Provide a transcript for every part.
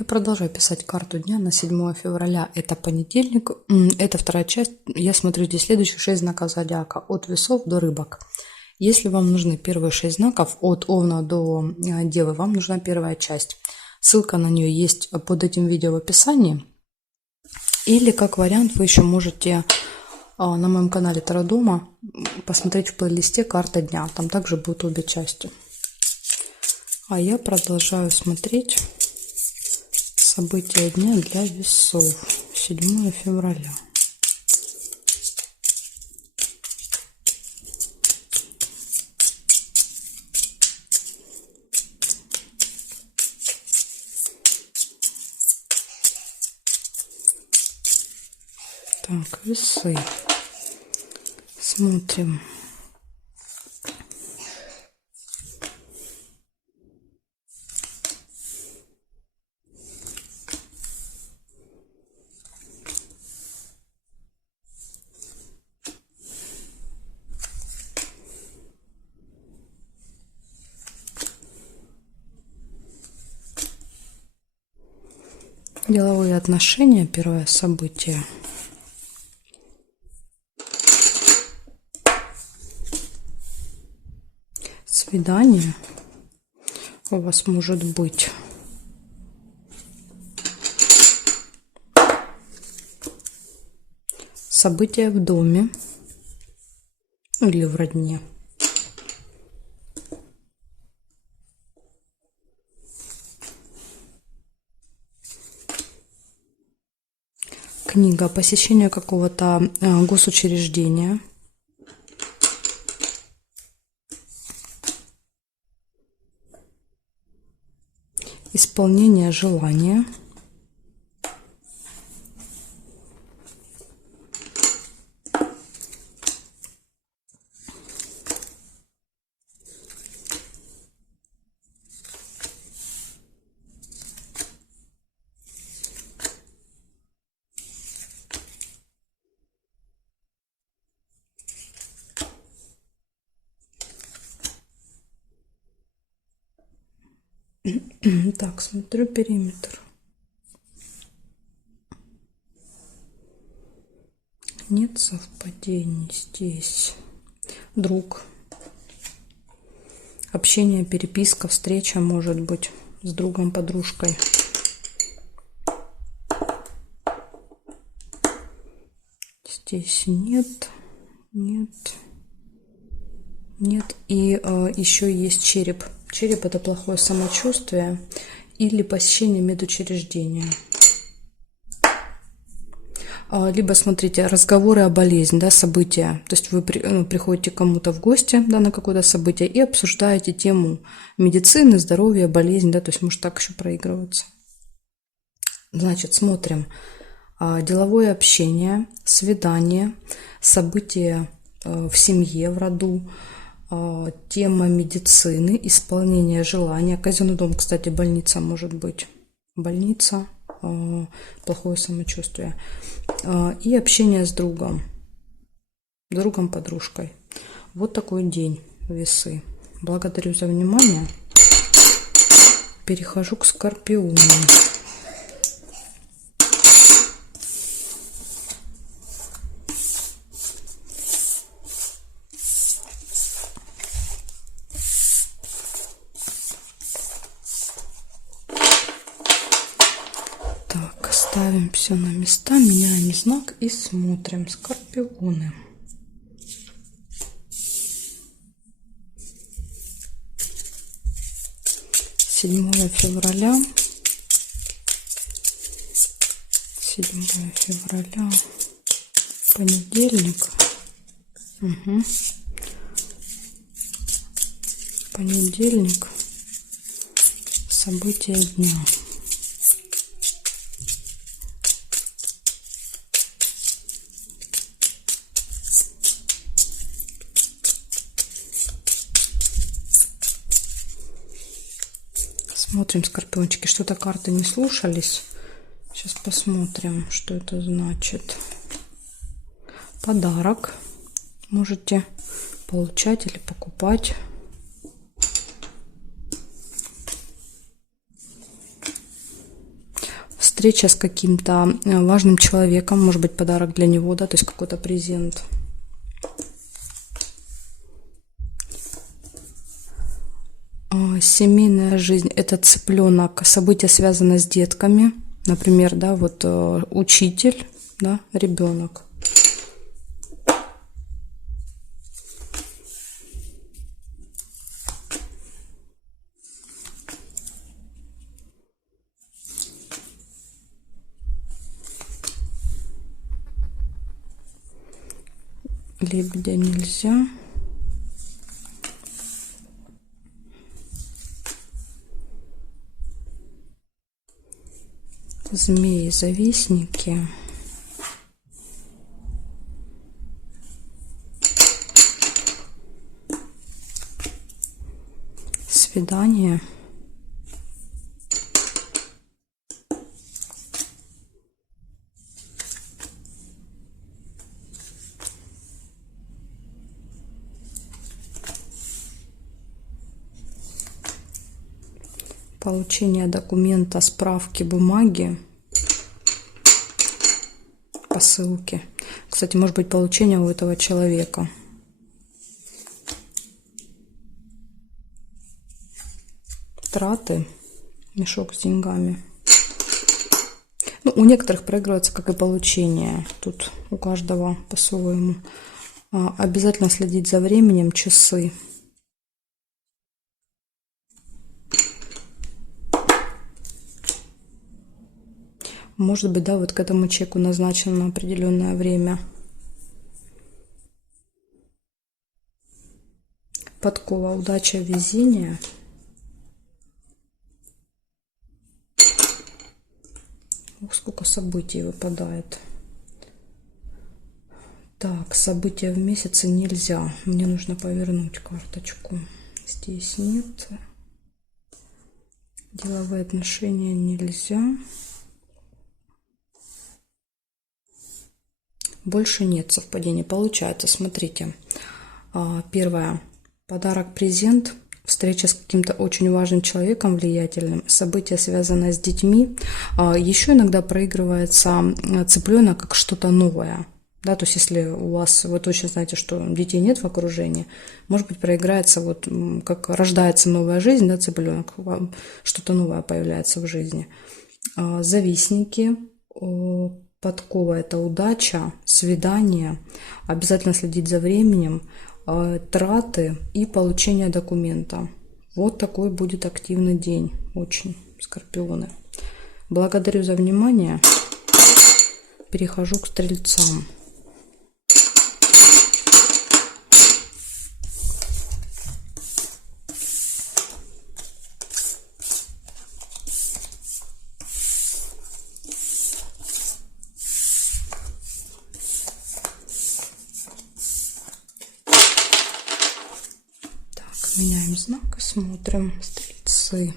Я продолжаю писать карту дня на 7 февраля. Это понедельник. Это вторая часть. Я смотрю здесь следующих 6 знаков зодиака. От весов до рыбок. Если вам нужны первые 6 знаков, от Овна до Девы, вам нужна первая часть. Ссылка на нее есть под этим видео в описании. Или, как вариант, вы еще можете на моем канале Таро Дома посмотреть в плейлисте «Карта дня». Там также будут обе части. А я продолжаю смотреть события дня для весов. 7 февраля. Так, весы. Смотрим. Деловые отношения, первое событие. Свидание у вас может быть. События в доме или в родне. Книга, посещение какого-то госучреждения. Исполнение желания. Так, смотрю периметр. Нет совпадений здесь. Друг. Общение, переписка, встреча может быть с другом, подружкой. Здесь нет, нет, нет. И еще есть череп. Череп – это плохое самочувствие или посещение медучреждения. Либо, смотрите, разговоры о болезни, да, события. То есть вы приходите к кому-то в гости, да, на какое-то событие и обсуждаете тему медицины, здоровья, болезни, да, то есть может так еще проигрываться. Значит, смотрим. Деловое общение, свидание, события в семье, в роду, тема медицины, исполнение желания. Казенный дом, кстати, больница может быть. Больница, плохое самочувствие. И общение с другом. Другом-подружкой. Вот такой день, весы. Благодарю за внимание. Перехожу к Скорпиону. Ставим все на места, меняем знак и смотрим. Скорпионы. Седьмое февраля. 7 февраля. Понедельник. Угу. Понедельник. События дня. Смотрим, скорпиончики, что-то карты не слушались. Сейчас посмотрим, что это значит. Подарок можете получать или покупать. встреча с каким-то важным человеком, может быть, подарок для него, да, то есть какой-то презент. Семейная жизнь – это цыпленок, события, связанные с детками, например, да, вот учитель, да, ребенок. Лебедя нельзя. Змеи-завистники. Свидание. Получение документа, справки, бумаги, посылки. Кстати, может быть, получение у этого человека. Траты, мешок с деньгами. Ну, у некоторых проигрывается, как и получение. Тут у каждого по-своему. Обязательно следить за временем, часы. Может быть, да, вот к этому человеку назначено определенное время. Подкова, удача, везение. Ох, сколько событий выпадает. Так, события в месяце нельзя. Мне нужно повернуть карточку. Здесь нет. Деловые отношения нельзя. Больше нет совпадений. Получается, смотрите. Первое. Подарок, презент. Встреча с каким-то очень важным человеком, влиятельным. События, связанные с детьми. Еще иногда проигрывается цыпленок как что-то новое. Да, то есть, если у вас, вы точно знаете, что детей нет в окружении, может быть, проиграется, вот как рождается новая жизнь, да, цыпленок, что-то новое появляется в жизни. Завистники. Подкова – это удача, свидание, обязательно следить за временем, траты и получение документа. Вот такой будет активный день, очень, скорпионы. Благодарю за внимание. Перехожу к стрельцам. Меняем знак и смотрим. Стрельцы.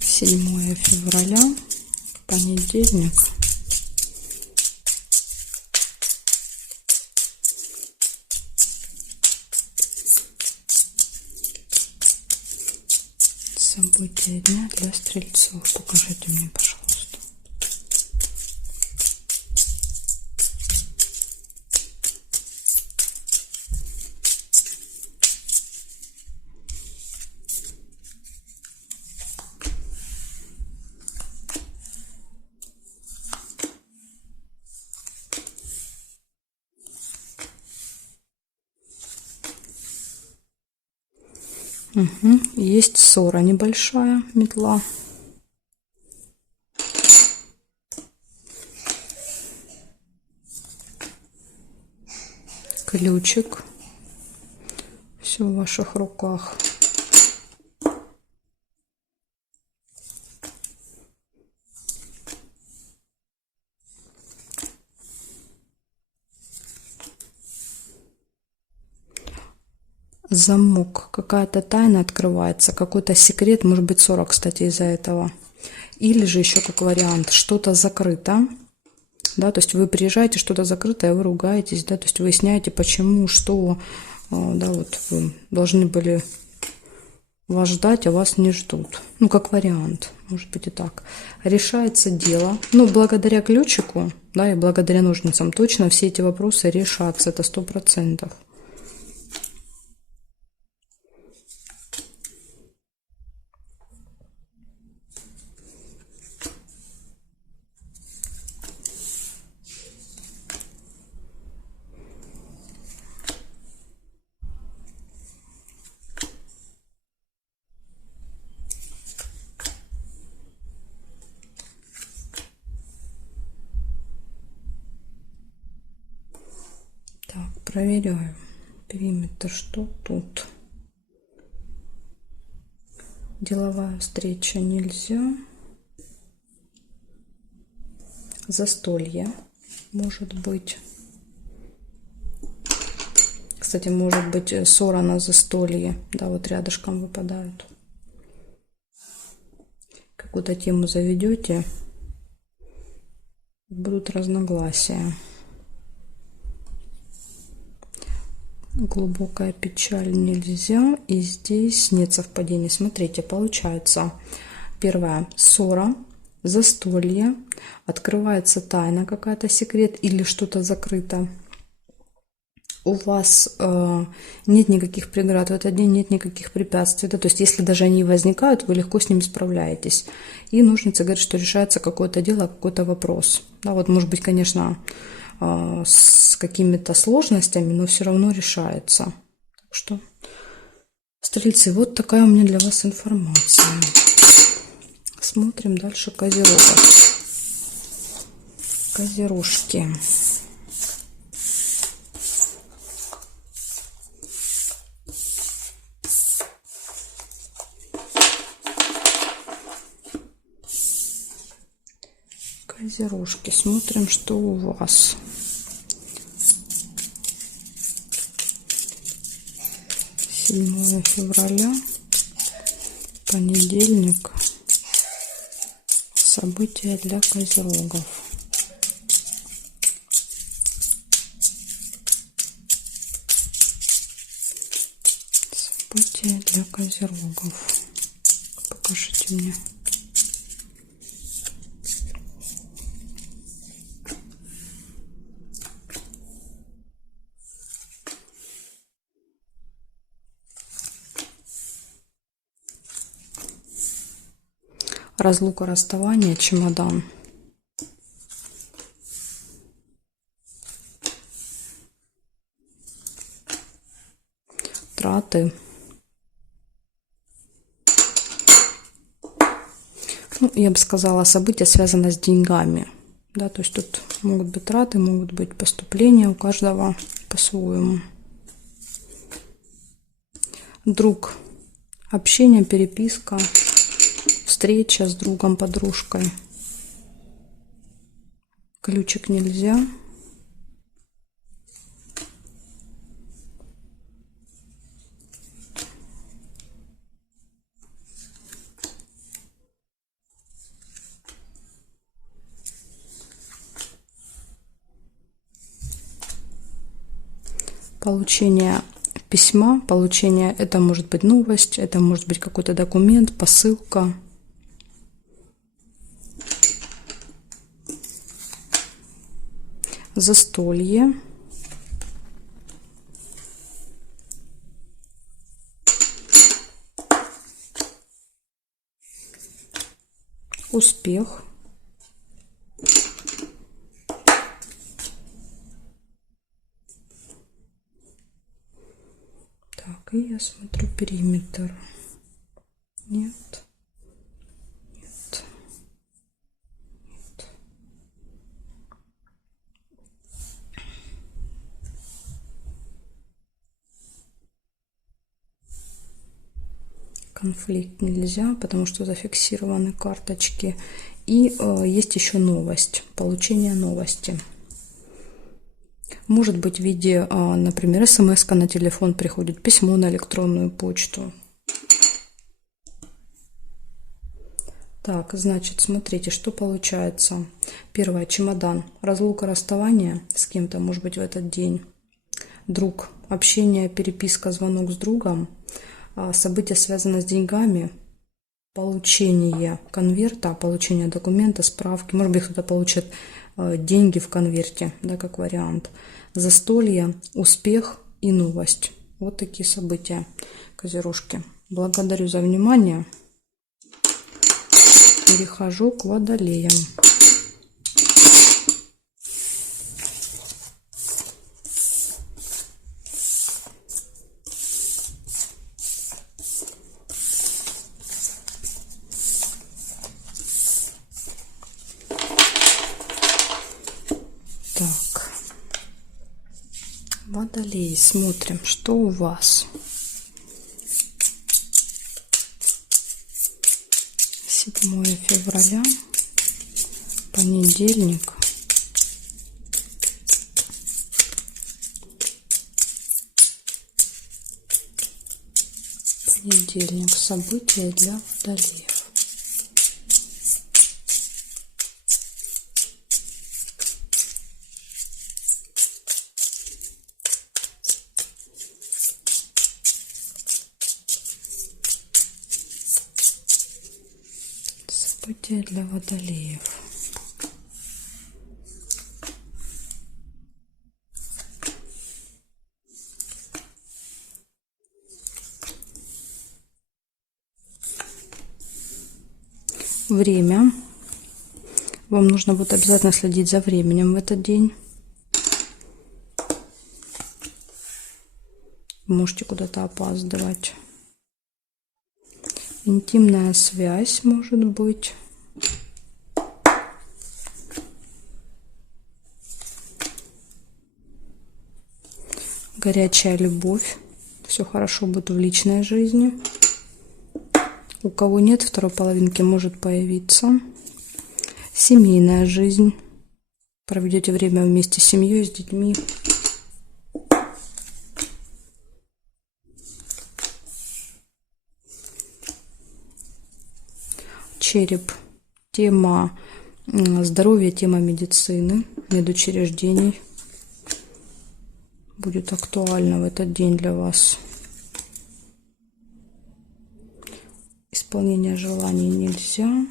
7 февраля, понедельник. События дня для стрельцов. Покажите мне, пожалуйста. Угу. Есть ссора небольшая, метла. Ключик. Все в ваших руках. Замок, какая-то тайна открывается, какой-то секрет, может быть, ссора, кстати, из-за этого. Или же еще как вариант, что-то закрыто, да, то есть вы приезжаете, что-то закрытое, вы ругаетесь, да, то есть выясняете, почему, что, да, вот вы должны были вас ждать, а вас не ждут. Ну, как вариант, может быть и так. Решается дело. Ну, благодаря ключику, да, и благодаря ножницам точно все эти вопросы решатся, это 100%. Так, проверяю. Периметр, что тут? Деловая встреча нельзя. Застолье может быть. Кстати, может быть ссора на застолье. Да, вот рядышком выпадают. Какую-то тему заведете, будут разногласия. Глубокая печаль нельзя. И здесь нет совпадений. Смотрите, получается, первое, ссора, застолье, открывается тайна какая-то, секрет или что-то закрыто. У вас нет никаких преград в этот день, нет никаких препятствий. Да? То есть, если даже они возникают, вы легко с ними справляетесь. И ножницы говорят, что решается какое-то дело, какой-то вопрос. Да, вот, может быть, конечно, с какими-то сложностями, но все равно решается. Так что, стрельцы, вот такая у меня для вас информация. Смотрим дальше козерогов. Козерожки. Козерожки. Смотрим, что у вас. Седьмое февраля, понедельник. События для козерогов. События для козерогов. Покажите мне. Разлука, расставание, чемодан. Траты. Ну, я бы сказала, событие связано с деньгами. Да, то есть тут могут быть траты, могут быть поступления, у каждого по-своему. Друг. Общение, переписка. Встреча с другом, подружкой. Ключик нельзя. Получение письма, получение, это может быть новость, это может быть какой-то документ, посылка. Застолье. Успех. Так, и я смотрю периметр. Нет. Нет. Нет. Конфликт нельзя, потому что зафиксированы карточки. И есть еще новость, получение новости. Может быть в виде, например, смс-ка на телефон приходит, письмо на электронную почту. Так, значит, смотрите, что получается. Первое, чемодан. Разлука, расставание с кем-то, может быть, в этот день. Друг. Общение, переписка, звонок с другом. События, связанные с деньгами, получение конверта, получение документа, справки. Может быть, кто-то получит деньги в конверте, да, как вариант. Застолье, успех и новость. Вот такие события, козерожки. Благодарю за внимание. Перехожу к водолеям. Так, водолеи, смотрим, что у вас. 7 февраля, понедельник. Понедельник. События для водолеев. События для водолеев. Время. Вам нужно будет обязательно следить за временем в этот день. Можете куда-то опаздывать. Интимная связь может быть. Горячая любовь. Все хорошо будет в личной жизни. У кого нет второй половинки, может появиться. Семейная жизнь. Проведете время вместе с семьей, с детьми. Череп. Тема здоровья, тема медицины, медучреждений. Будет актуально в этот день для вас. Исполнение желаний нельзя.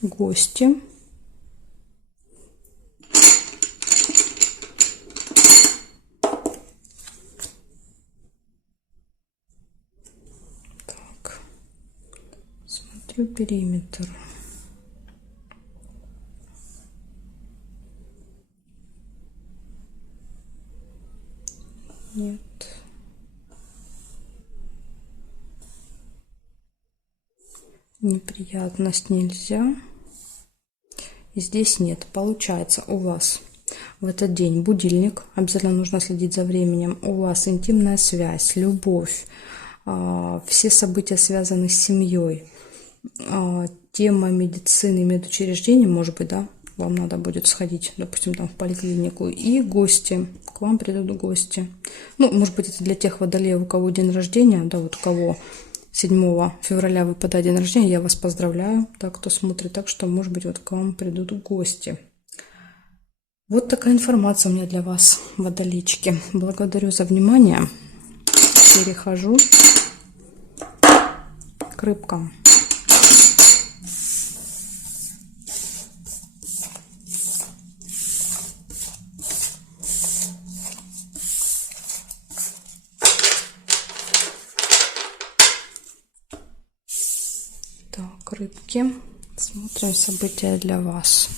Гости. Так. Смотрю периметр. Нет. Неприятность нельзя. И здесь нет. Получается, у вас в этот день будильник. Обязательно нужно следить за временем. У вас интимная связь, любовь. Все события связаны с семьей. Тема медицины, медучреждений, может быть, да, вам надо будет сходить, допустим, там в поликлинику. И гости. К вам придут гости. Ну, может быть, это для тех водолеев, у кого день рождения, да, вот у кого 7 февраля выпадает день рождения, я вас поздравляю, да, кто смотрит. Так что, может быть, вот к вам придут гости. Вот такая информация у меня для вас, водолейчики. Благодарю за внимание. Перехожу к рыбкам. Так, рыбки. Смотрим события для вас.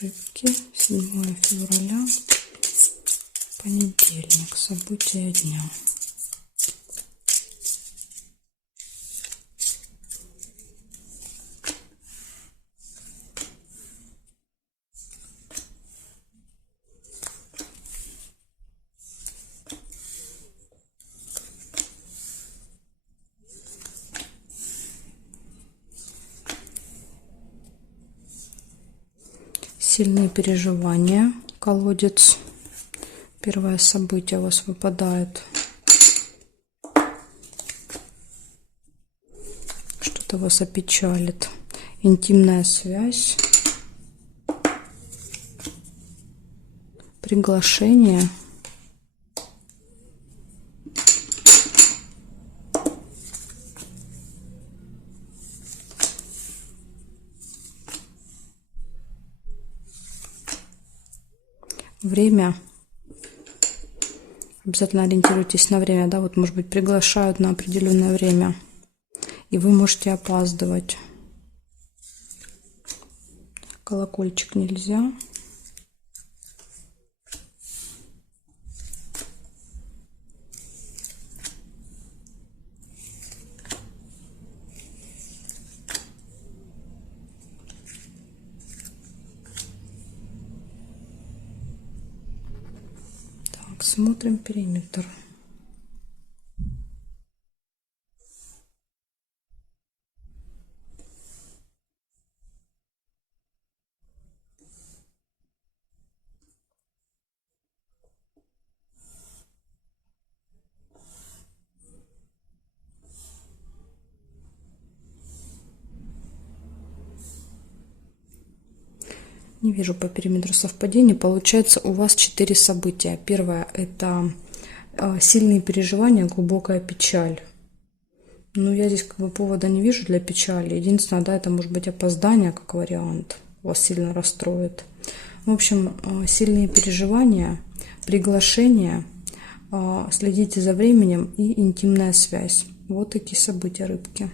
Рыбки, 7 февраля, понедельник, события дня. Сильные переживания. Колодец. Первое событие у вас выпадает. Что-то вас опечалит. Интимная связь. Приглашение. Время. Обязательно ориентируйтесь на время, да, вот, может быть, приглашают на определенное время, и вы можете опаздывать. Колокольчик нельзя. Так, смотрим периметр. Не вижу по периметру совпадений. Получается, у вас 4 события. Первое – это сильные переживания, глубокая печаль. Ну, я здесь как бы повода не вижу для печали. Единственное, да, это может быть опоздание как вариант. Вас сильно расстроит. В общем, сильные переживания, приглашение, следите за временем и интимная связь. Вот такие события, рыбки.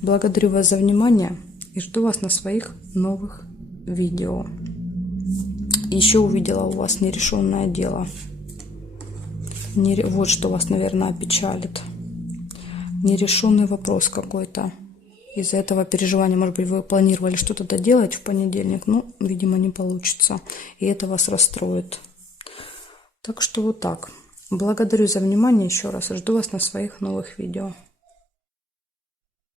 Благодарю вас за внимание и жду вас на своих новых видео. Еще увидела у вас нерешенное дело. Вот что вас, наверное, опечалит. Нерешенный вопрос какой-то. Из-за этого переживания, может быть, вы планировали что-то доделать в понедельник, но, видимо, не получится. И это вас расстроит. Так что вот так. Благодарю за внимание еще раз. Жду вас на своих новых видео.